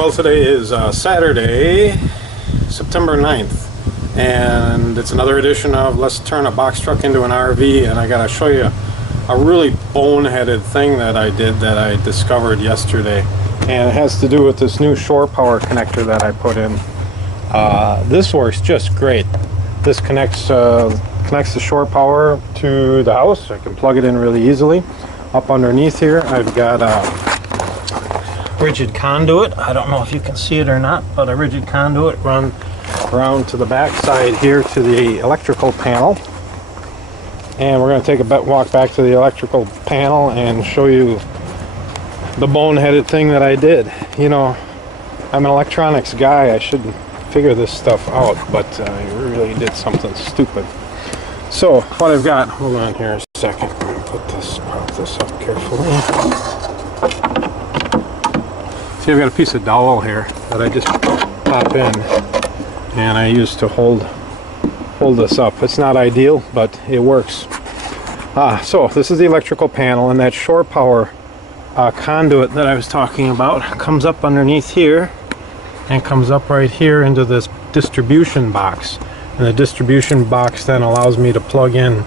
Well, today is Saturday, September 9th, and it's another edition of Let's Turn a Box Truck into an RV, and I gotta show you a really boneheaded thing that I did that I discovered yesterday, and it has to do with this new shore power connector that I put in. This works just great. This connects the shore power to the house. I can plug it in really easily. Up underneath here I've got rigid conduit. I don't know if you can see it or not, but a rigid conduit run around to the back side here to the electrical panel. And we're going to take a walk back to the electrical panel and show you the boneheaded thing that I did. You know, I'm an electronics guy. I should figure this stuff out, but I really did something stupid. So what I've got, hold on here a second. I'm going to prop this up carefully. See, I've got a piece of dowel here that I just pop in, and I use to hold this up. It's not ideal, but it works. So this is the electrical panel, and that shore power conduit that I was talking about comes up underneath here and comes up right here into this distribution box. And the distribution box then allows me to plug in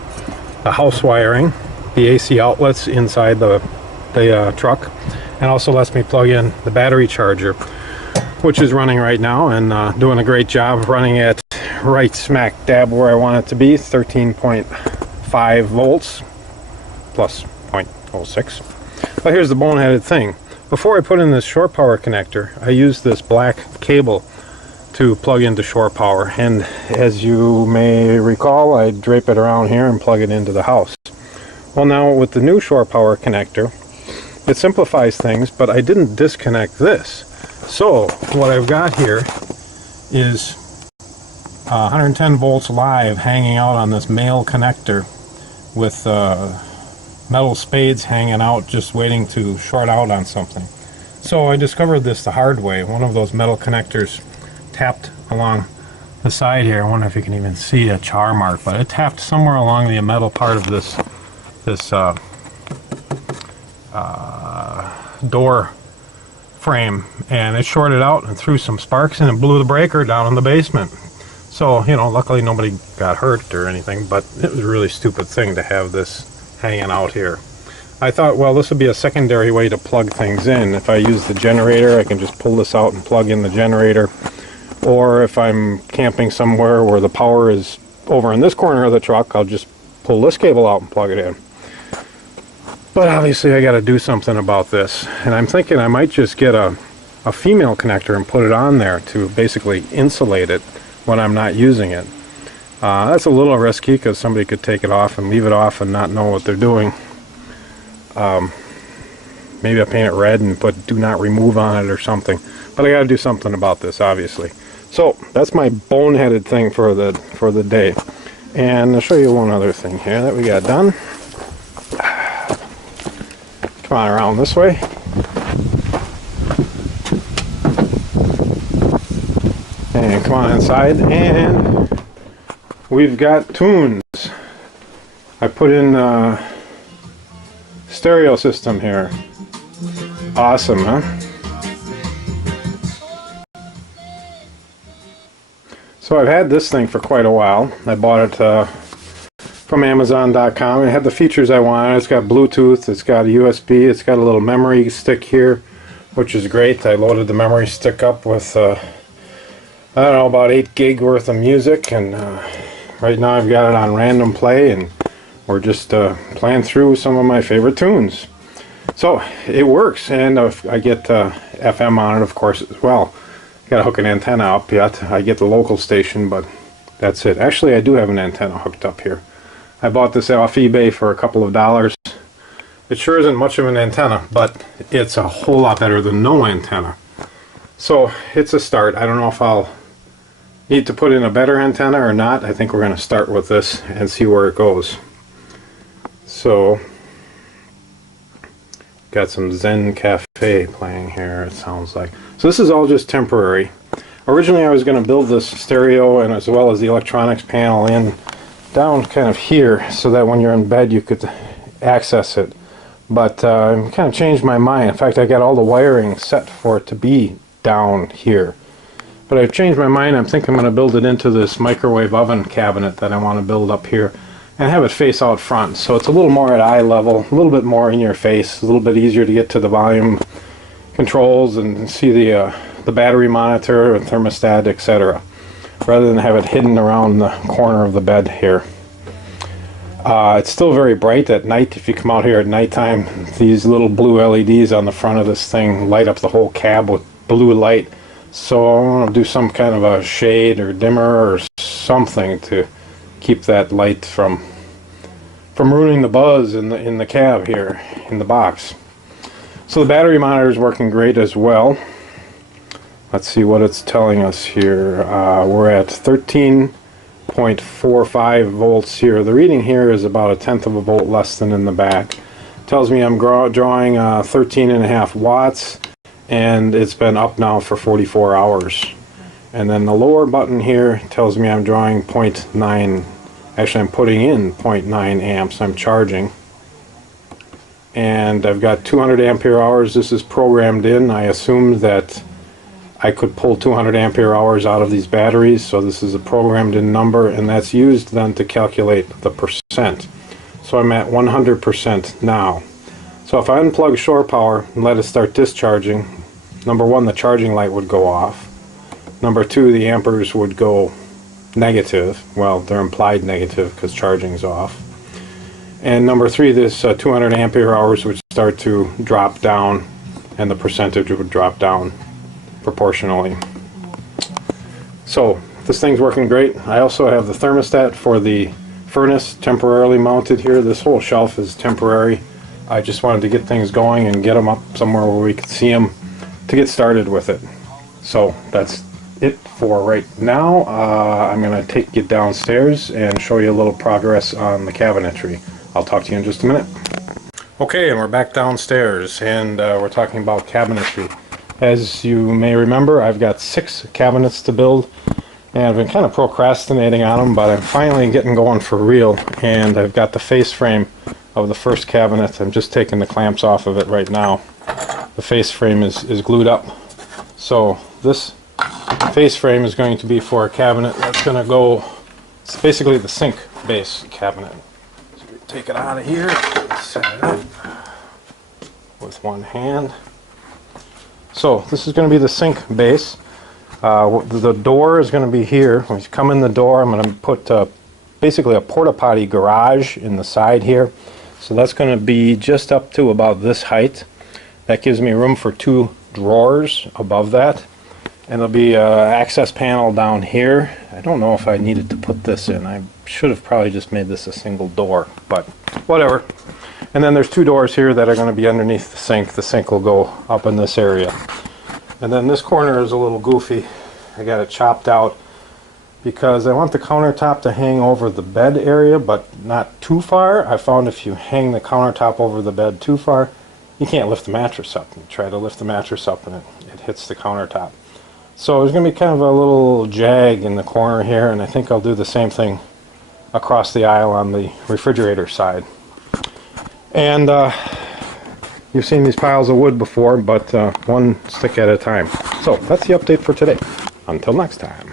the house wiring, the AC outlets inside the truck, and also lets me plug in the battery charger, which is running right now and doing a great job running it right smack dab where I want it to be, 13.5 volts plus 0.06. But here's the boneheaded thing. Before I put in this shore power connector, I used this black cable to plug into shore power, and as you may recall, I drape it around here and plug it into the house. Well, now with the new shore power connector, it simplifies things, but I didn't disconnect this. So what I've got here is 110 volts live hanging out on this male connector with metal spades hanging out just waiting to short out on something. So I discovered this the hard way. One of those metal connectors tapped along the side here. I wonder if you can even see a char mark, but it tapped somewhere along the metal part of this door frame, and it shorted out and threw some sparks and it blew the breaker down in the basement. So, you know, luckily nobody got hurt or anything, but it was a really stupid thing to have this hanging out here. I thought, well, this would be a secondary way to plug things in. If I use the generator, I can just pull this out and plug in the generator. Or if I'm camping somewhere where the power is over in this corner of the truck, I'll just pull this cable out and plug it in. But obviously I got to do something about this, and I'm thinking I might just get a female connector and put it on there to basically insulate it when I'm not using it. That's a little risky because somebody could take it off and leave it off and not know what they're doing. Maybe I'll paint it red and put do not remove on it or something, but I got to do something about this, obviously. So that's my boneheaded thing for the day. And I'll show you one other thing here that we got done. Come on around this way. And come on inside, and we've got tunes. I put in a stereo system here. Awesome, huh? So I've had this thing for quite a while. I bought it from Amazon.com. It had the features I wanted. It's got Bluetooth, it's got a USB, it's got a little memory stick here, which is great. I loaded the memory stick up with I don't know, about 8 gig worth of music, and right now I've got it on random play, and we're just playing through some of my favorite tunes. So it works, and I get FM on it, of course, as well. Got to hook an antenna up yet. I get the local station, but that's it. Actually, I do have an antenna hooked up here. I bought this off eBay for a couple of dollars. It sure isn't much of an antenna, but it's a whole lot better than no antenna. So it's a start. I don't know if I'll need to put in a better antenna or not. I think we're going to start with this and see where it goes. So got some Zen Cafe playing here, it sounds like. So this is all just temporary. Originally I was going to build this stereo and as well as the electronics panel in down kind of here so that when you're in bed you could access it. But I kind of changed my mind. In fact, I got all the wiring set for it to be down here. But I've changed my mind. I'm thinking I'm going to build it into this microwave oven cabinet that I want to build up here and have it face out front. So it's a little more at eye level, a little bit more in your face, a little bit easier to get to the volume controls and see the battery monitor and thermostat, etc., rather than have it hidden around the corner of the bed here. It's still very bright at night. If you come out here at nighttime, these little blue LEDs on the front of this thing light up the whole cab with blue light. So I want to do some kind of a shade or dimmer or something to keep that light from ruining the buzz in the cab here, in the box. So the battery monitor is working great as well. Let's see what it's telling us here. We're at 13.45 volts here. The reading here is about 1/10 of a volt less than in the back. Tells me I'm drawing 13.5 watts, and it's been up now for 44 hours. And then the lower button here tells me I'm drawing 0.9. Actually, I'm putting in 0.9 amps. I'm charging. And I've got 200 ampere hours. This is programmed in. I assumed that I could pull 200 ampere hours out of these batteries, so this is a programmed in number, and that's used then to calculate the percent. So I'm at 100% now. So if I unplug shore power and let it start discharging, number one, the charging light would go off. Number two, the amperes would go negative. Well, they're implied negative because charging's off. And number three, this 200 ampere hours would start to drop down, and the percentage would drop down proportionally. So this thing's working great. I also have the thermostat for the furnace temporarily mounted here. This whole shelf is temporary. I just wanted to get things going and get them up somewhere where we could see them to get started with it. So that's it for right now. I'm going to take you downstairs and show you a little progress on the cabinetry. I'll talk to you in just a minute. Okay, and we're back downstairs, and we're talking about cabinetry. As you may remember, I've got 6 cabinets to build, and I've been kind of procrastinating on them, but I'm finally getting going for real, and I've got the face frame of the first cabinet. I'm just taking the clamps off of it right now. The face frame is glued up. So this face frame is going to be for a cabinet that's going to go, it's basically the sink base cabinet. So we take it out of here, set it up with one hand. So this is going to be the sink base. The door is going to be here. When you come in the door, I'm going to put basically a porta potty garage in the side here. So that's going to be just up to about this height. That gives me room for 2 drawers above that. And there'll be an access panel down here. I don't know if I needed to put this in. I should have probably just made this a single door, but whatever. And then there's 2 doors here that are going to be underneath the sink. The sink will go up in this area. And then this corner is a little goofy. I got it chopped out because I want the countertop to hang over the bed area, but not too far. I found if you hang the countertop over the bed too far, you can't lift the mattress up. You try to lift the mattress up and it hits the countertop. So there's going to be kind of a little jag in the corner here, and I think I'll do the same thing across the aisle on the refrigerator side. And you've seen these piles of wood before, but one stick at a time. So that's the update for today. Until next time.